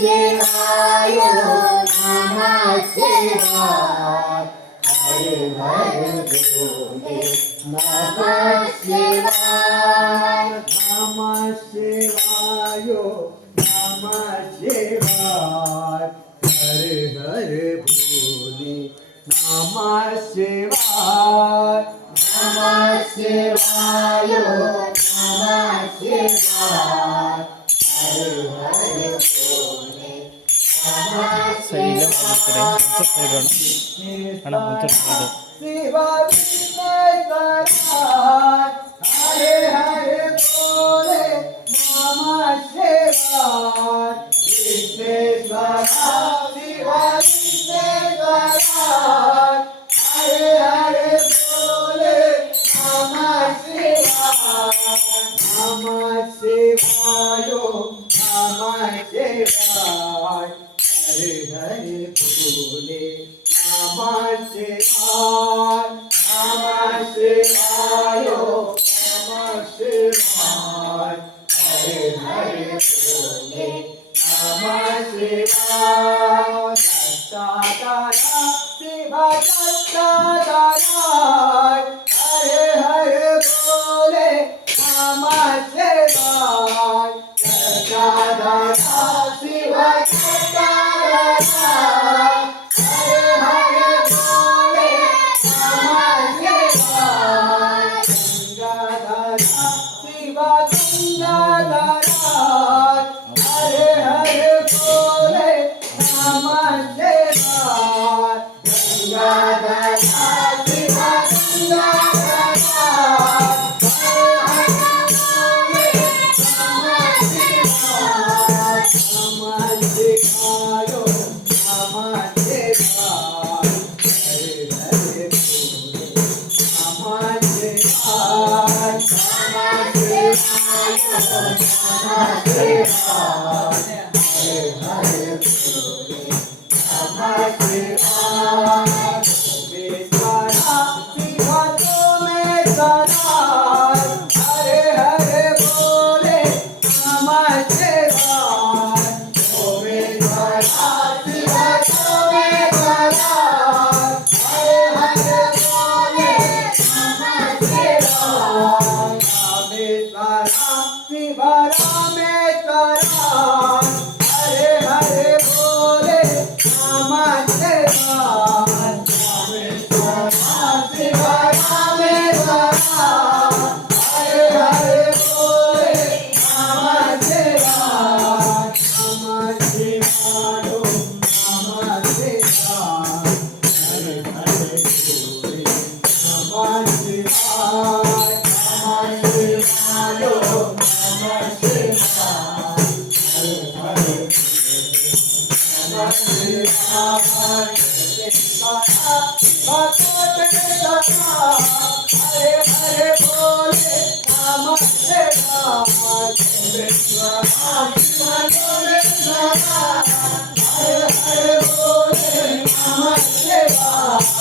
शिवाय नमः शिवाय हर हर भोले नमः शिवाय नमः शिवाय नमः शिवाय हर हर भोले नमः शिवाय नमः शिवाय नमः शिवाय हर हर भोले नमः ശൈലം शिवाय സൈഡാണ് ആണ് മുൻചർ സൈഡ് शिव विघ्नेश्वराय हरे हरे बोले नमः शिवाय विघ्नेश्वरा शिव विघ्नेश्वराय हरे हरे बोले नमः शिवाय नमः शिवाय नमः शिवाय हरे हरे बोले नमः शिवाय नमः शिवाय नमः शिवाय हरे हरे बोले नमः शिवाय दत्तात्रेय शिव दत्तात्रेय हरे हरे बोले नमः शिवाय दत्तात्रेय शिव दत्तात्रेय हरे हरे बोले नमः शिवाय गंगाधर शिव गंगाधर हरे हरे बोले नमः शिवाय गंगाधर शिव गंगाधर हरे हरे बोले नमः शिवाय नमः शिवाय नमः शिवाय हरे हरे बोले नमः शिवाय नमः शिवाय नमः शिवाय हरे हरे बोले नमः शिवाय विश्वनाथ शिव सोमेश्वरा हरे हरे बोले नमः शिवाय सोमेश्वरा शिव सोमेश्वरा हरे हरे बोले नमः शिवाय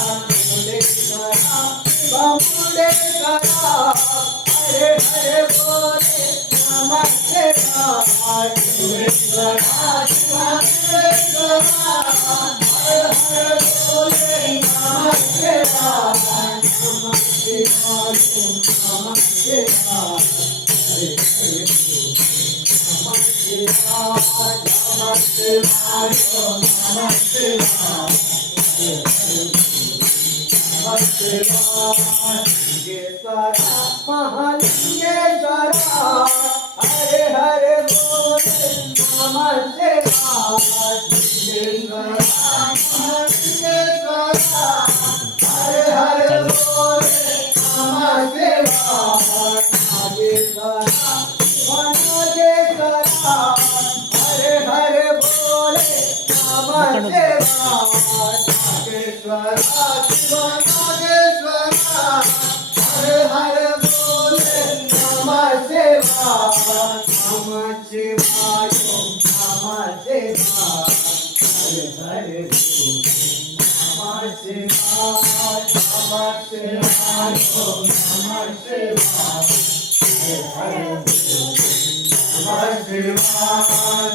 रामेश्वरा शिव रामेश्वरा हरे हरे बोले नमः शिवाय रामेश्वरा शिव रामेश्वरा हरे हरे बोले नमः शिवाय नमः शिवाय नमः शिवाय हरे हरे बोले नमः शिवाय नमः शिवाय नमः शिवाय हरे हरे नमः शिवाय हरे हरे बोले नमः शिवाय हरे हरे बोले नमः शिवाय हरे हरे बोले नमः शिवाय हरे हरे बोले नमः शिवाय नमः शिवाय नमः शिवाय हरे हरे नमः शिवाय नमः शिवाय नमः शिवाय हरे हरे नमः शिवाय लिंगेश्वरा महालिंगेश्वरा हरे हरे बोले नमः शिवाय लिंगेश्वरा महालिंगेश्वरा हरे हरे बोले नमः शिवाय नागेश्वरा वनदेश्वरा हरे हरे बोले नमः शिवाय नागेश्वरा शिव नागेश्वरा हरे हरे बोले नमः शिवाय नमः शिवाय नमः शिवाय हरे हरे बोले नमः शिवाय नमः शिवाय नमः शिवाय हरे हरे बोले नमः शिवाय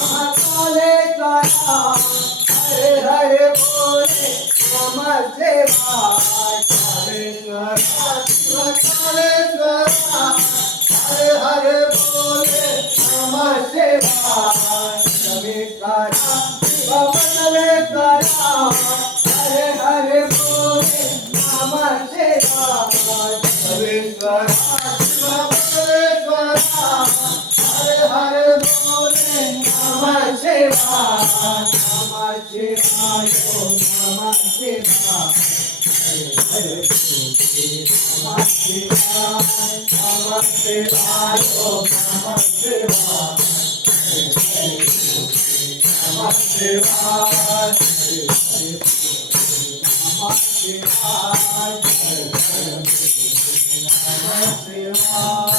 महाकालेश्वरा हरे हरे बोले नमः शिवाय कालेश्वरा शिव कालेश्वरा हरे हरे बोले नमः शिवाय रमेश्वरा शिव बसवेश्वरा हरे हरे बोले नमः शिवाय रमेश्वरा शिव बसवेश्वरा हरे हरे बोले नमः शिवाय नमः शिवाय नमः शिवाय हरे हरे बोले नमः शिवाय नमः शिवाय नमः शिवाय नमः शिवाय नमः शिवाय नमः शिवाय